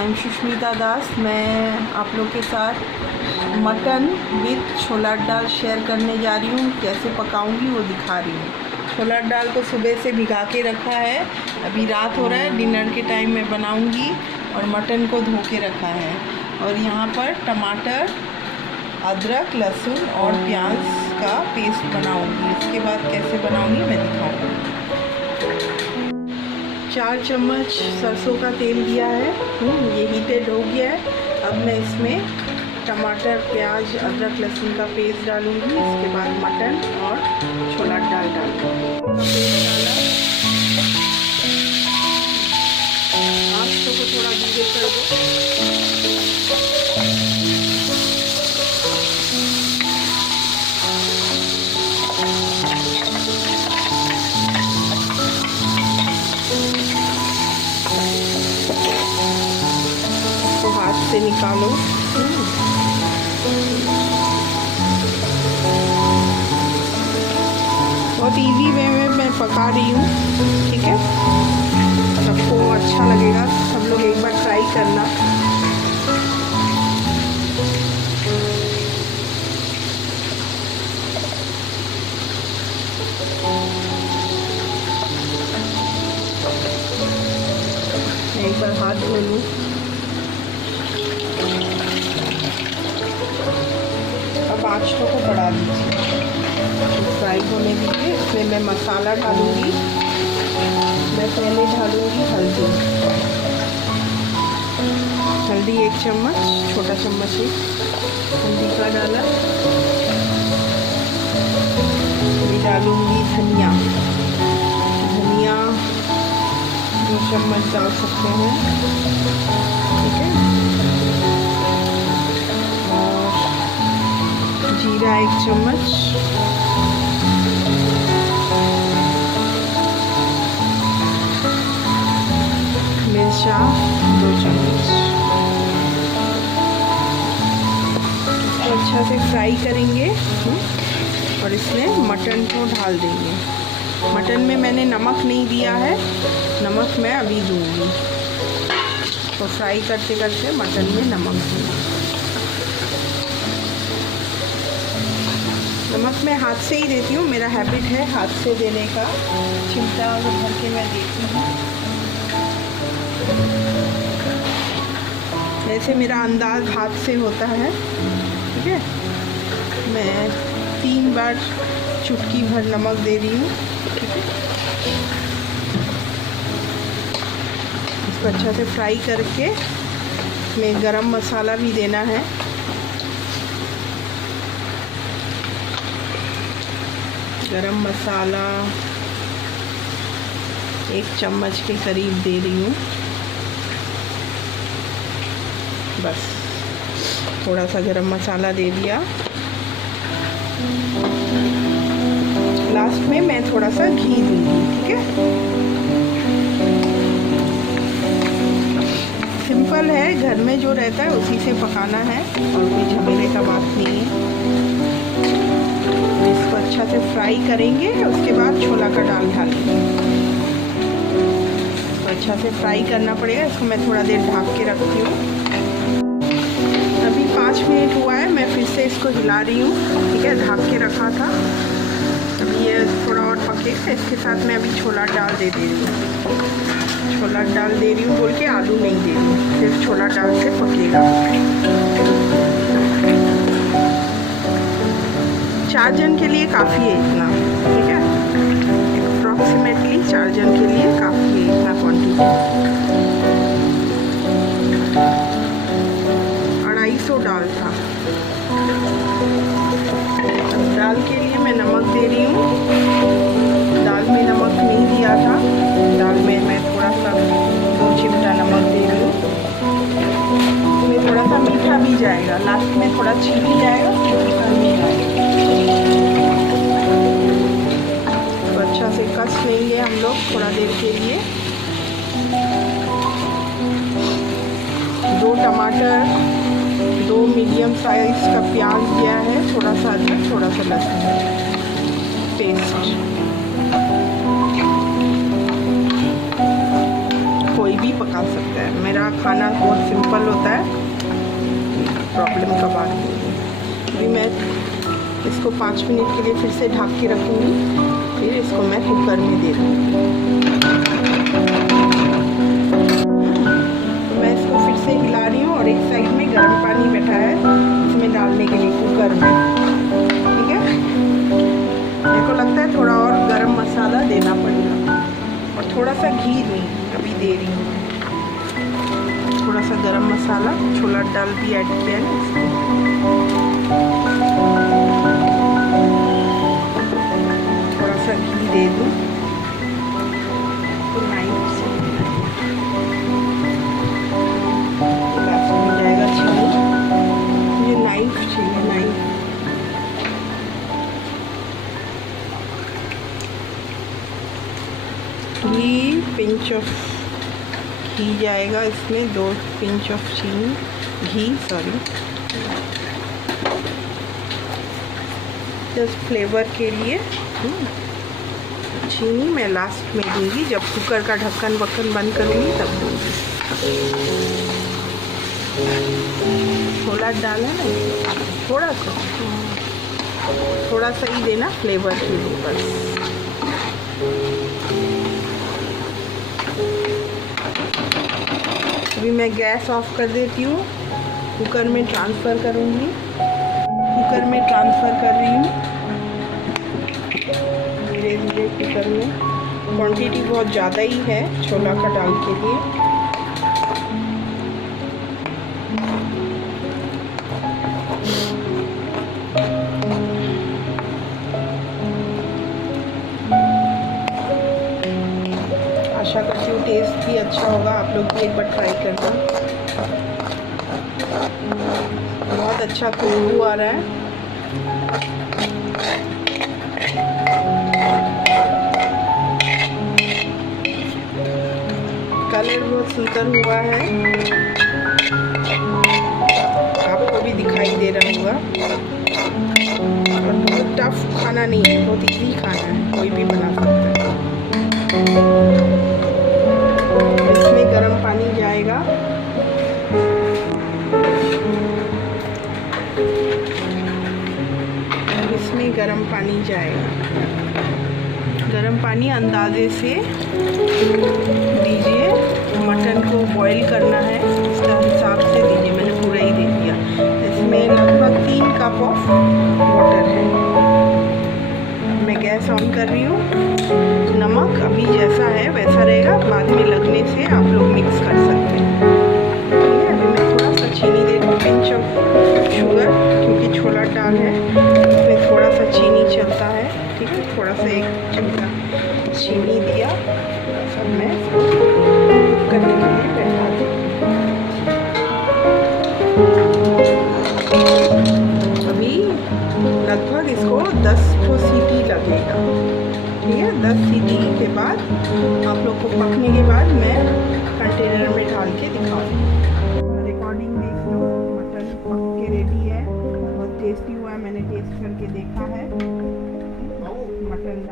I am Sushmita दास। मैं आप लोग के साथ mutton with chhola dal share करने जा रही हूँ। कैसे पकाऊंगी वो दिखा रही हूँ। छोला दाल को सुबह से भिगा के रखा है, अभी रात हो रहा है, डिनर के टाइम में बनाऊंगी। और मटन को धो के रखा है और यहाँ पर टमाटर, अदरक, लहसुन और प्याज का पेस्ट बनाऊंगी। इसके बाद कैसे बनाऊंगी मैं दिखाऊंगी। 4 चम्मच सरसों का तेल दिया है, ये हीटेड हो गया है। अब मैं इसमें टमाटर, प्याज, अदरक, लहसुन का पेस्ट डालूंगी। इसके बाद मटन और छोला दाल डालूंगी। आँच को थोड़ा धीरे कर दो। हाथ से निकालो। बहुत इजी वे में मैं पका रही हूँ, ठीक है। सबको अच्छा लगेगा, सब लोग एक बार ट्राई करना। एक बार हाथ धो लूँ। अब आँच को बढ़ा दीजिए, फ्राई होने दीजिए। इसमें मैं मसाला डालूँगी। मैं पहले डालूँगी हल्दी 1 चम्मच, छोटा चम्मच ही हल्दी का डाला। ये डालूँगी धनिया 2 चम्मच डाल सकते हैं, ठीक है। जीरा 1 चम्मच, मिर्चा 2 चम्मच। इसको अच्छा से फ्राई करेंगे और इसमें मटन को डाल देंगे। मटन में मैंने नमक नहीं दिया है, नमक मैं अभी दूंगी। तो फ्राई करते करते मटन में नमक दूंगी। नमक मैं हाथ से ही देती हूँ, मेरा हैबिट है हाथ से देने का। चिमटा भर के मैं देती हूँ। ऐसे मेरा अंदाज हाथ से होता है, ठीक है। मैं 3 बार चुटकी भर नमक दे रही हूँ, ठीक है। इसको अच्छा से फ्राई करके मैं गरम मसाला भी देना है। गरम मसाला 1 चम्मच के करीब दे रही हूँ, बस। थोड़ा सा गरम मसाला दे दिया। लास्ट में मैं थोड़ा सा घी दूँगी, ठीक है। सिंपल है, घर में जो रहता है उसी से पकाना है और कोई झमेले का बात नहीं है। इसको अच्छा से फ्राई करेंगे, उसके बाद छोला का दाल डालेंगे। तो अच्छा से फ्राई करना पड़ेगा। इसको मैं थोड़ा देर ढक के रखती हूँ। अभी 5 मिनट हुआ है, मैं फिर से इसको हिला रही हूँ, ठीक है। ढक के रखा था, अभी ये थोड़ा और पकेगा। इसके साथ मैं अभी छोला दाल दे रही हूँ। छोला दाल दे रही हूँ बोल के आलू नहीं दे रही हूँ, सिर्फ छोला दाल से पकेगा। 4 जन के लिए काफ़ी है इतना, ठीक है। अप्रॉक्सीमेटली 4 जन के लिए काफ़ी है इतना क्वांटिटी। 250 दाल था। दाल के लिए मैं नमक दे रही हूँ। दाल में नमक नहीं दिया था, दाल में मैं थोड़ा सा 2 चिमटा नमक दे रही हूँ। इसमें थोड़ा सा मीठा भी जाएगा, लास्ट में थोड़ा चीनी जाएगा, तो अच्छा से कस लेंगे हम लोग थोड़ा देर के लिए। 2 टमाटर, 2 मीडियम साइज का प्याज दिया है, थोड़ा सा अदरक, थोड़ा सा लहसुन पेस्ट। कोई भी पका सकता है। मेरा खाना बहुत सिंपल होता है, प्रॉब्लम का बात नहीं है। अभी मैं इसको 5 मिनट के लिए फिर से ढक के रखूँगी, फिर इसको मैं कुकर में दे दूँगी। तो मैं इसको फिर से हिला रही हूँ और एक साइड में गर्म पानी बैठा है इसमें डालने के लिए कुकर में, ठीक है। मेरे को लगता है थोड़ा और गरम मसाला देना पड़ेगा और थोड़ा सा घी नहीं अभी दे रही हूँ। थोड़ा सा गरम मसाला, छोला दाल भी ऐड किया है इसमें। थोड़ा सा घी दे दूँ तो नाइफ से हो जाएगा चीनी। मुझे नाइफ चाहिए, नाइफ। घी, पिंच ऑफ घी जाएगा इसमें, 2 पिंच ऑफ चीनी, घी सॉरी, जस्ट फ्लेवर के लिए। चीनी मैं लास्ट में दूंगी, जब कुकर का ढक्कन वक्कन बंद करूँगी तब दूँगी। छोला डाला ना, थोड़ा सा ही देना फ्लेवर के लिए बस। अभी मैं गैस ऑफ कर देती हूँ, कुकर में ट्रांसफ़र करूँगी। कुकर में ट्रांसफ़र कर रही हूँ धीरे धीरे कुकर में। क्वांटिटी बहुत ज़्यादा ही है छोला का दाल के लिए। आशा करती हूँ टेस्ट भी अच्छा होगा, आप लोग भी एक बार ट्राई करना। बहुत अच्छा खुशबू आ रहा है। कलर बहुत सुंदर हुआ है, आपको भी दिखाई दे रहा होगा। और बहुत टफ खाना नहीं है, बहुत इजी खाना है, कोई भी बना सकता है। इसमें गर्म पानी जाएगा। इसमें गर्म पानी जाएगा। गर्म पानी अंदाजे से दीजिए, मटन को बॉईल करना है उसका हिसाब से दीजिए, मैंने पूरा ही दे दिया। इसमें लगभग 3 कप ऑफ वाटर है। मैं गैस ऑन कर रही हूँ। नमक अभी जैसा है वैसा रहेगा, बाद में लगने से आप लोग मिक्स कर सकते हैं, ठीक है। अभी मैं थोड़ा सा चीनी दे दूँ, पिंच ऑफ शुगर, क्योंकि छोला दाल है उसमें थोड़ा सा चीनी चलता है, ठीक है। थोड़ा सा 1 चमचा चीनी दिया। सब मैं करने के लिए बैठा दूँ। अभी लगभग इसको 10 सीटी लगेगा, ठीक है। 10 सीटी के बाद आप लोग को पकने के बाद मैं कंटेनर में डाल के दिखाऊँगी।